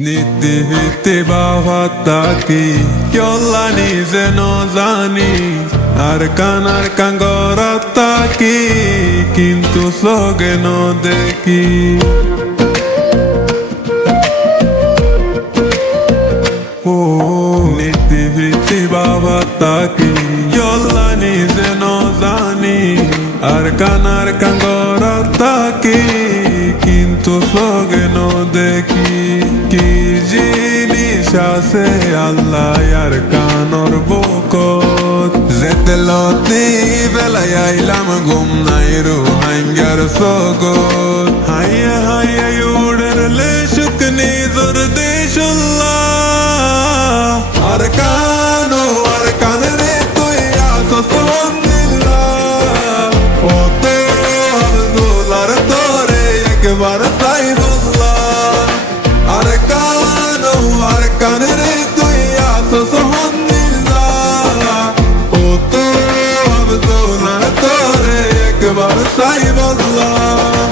নিত্যে বাবা তাকি কেলা নিজে নজানি আর কাঙ্গর তাকি কিন্তু সগে ন দেখি ও নিত্যে বাবা তাকি কেলা নিজে নজানি আর কাঙ্গর তাকি কিন্তু সগে ন দেখি কি জিনিস আছে আল্লাহ আর কানর বকত যেতে লতি বেলায় আইলাম ঘুম নাই রু হাঙ্গার সগত হাইয়া হাইয়া উড়ের লে সুখ নিজর দেশুল্লাহ আর কানরে তুই আসো সন্দিল্লাহ ও তো আব্দুল্লাহর তোরে একবার তাই বললাম আর কানরে তুই আসো সন্দিল্লাহ ও তো আব্দুল্লাহর তোরে একবার তাই বললাম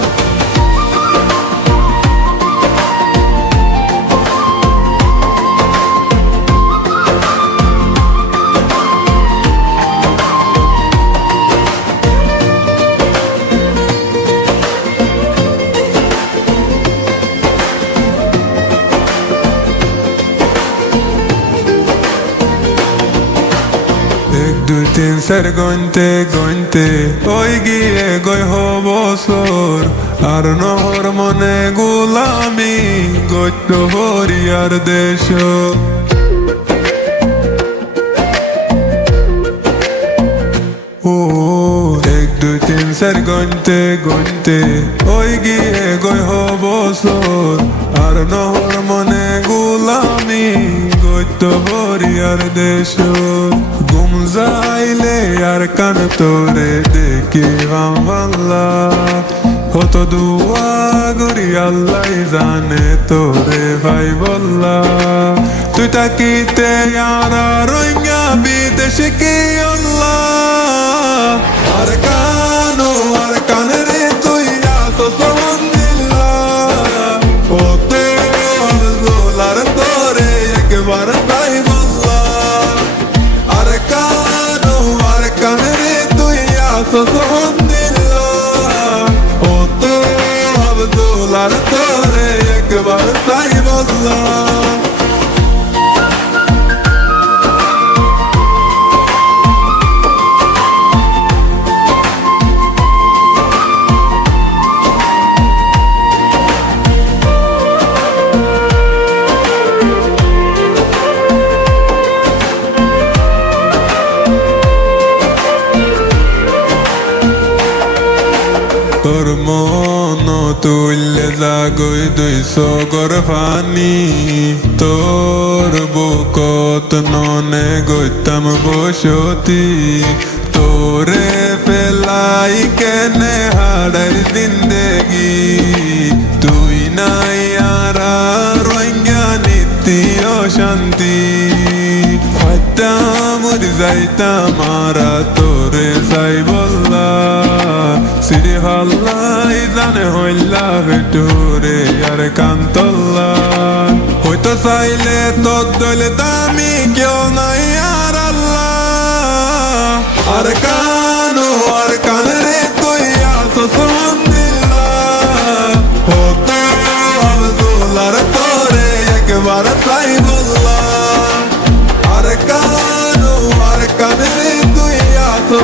দুই তিন চার গইনতে ওই গিয়ে গই বছর আর নহর মনে গোলামি গত্য হরিয়ার দেশ ও এক দুই তিন চার গইনতে ওই গিয়ে গই বছর আর নহর মনে গোলামি গত্য হরিয়ার দেশ ঘুম যাইলে আর কান তোরে দেখি আল্লাহ কত দুয়া করি আল্লাহ জানে তোরে ভাই বল্লা তুই তাকিতে আর রঙা বিদেশে কি আল্লাহ আর কানরে তুই আসো সন্দিল্লাহ ও তো আব্দুল্লাহর তোরে একবার তাই বললাম আর কানরে তুই আসো সন্দিল্লাহ ও তো আব্দুল্লাহর তোরে একবার তাই বললাম তোর মন তুললে জাগই দুই সগর ফানি তোর বুকত ননে গইতাম বসতি তোরে ফেলাই কেনে হাড়াই জিন্দেগি তুই নাই আর রঙা নিত্য শান্তি মরি যাইতাম মারা তোরে যাই বললা সিরি হল্লাই জানে হইলা ভেটুরে আর কান্তল্লা হইতো চাইলে তোর দলে দামি কেউ নাই আর আল্লাহ আর কানরে তুই আসো সন্দিল্লাহ ও তো আব্দুল্লাহর তোরে একবার তাই বললাম আর কানরে তুই আসো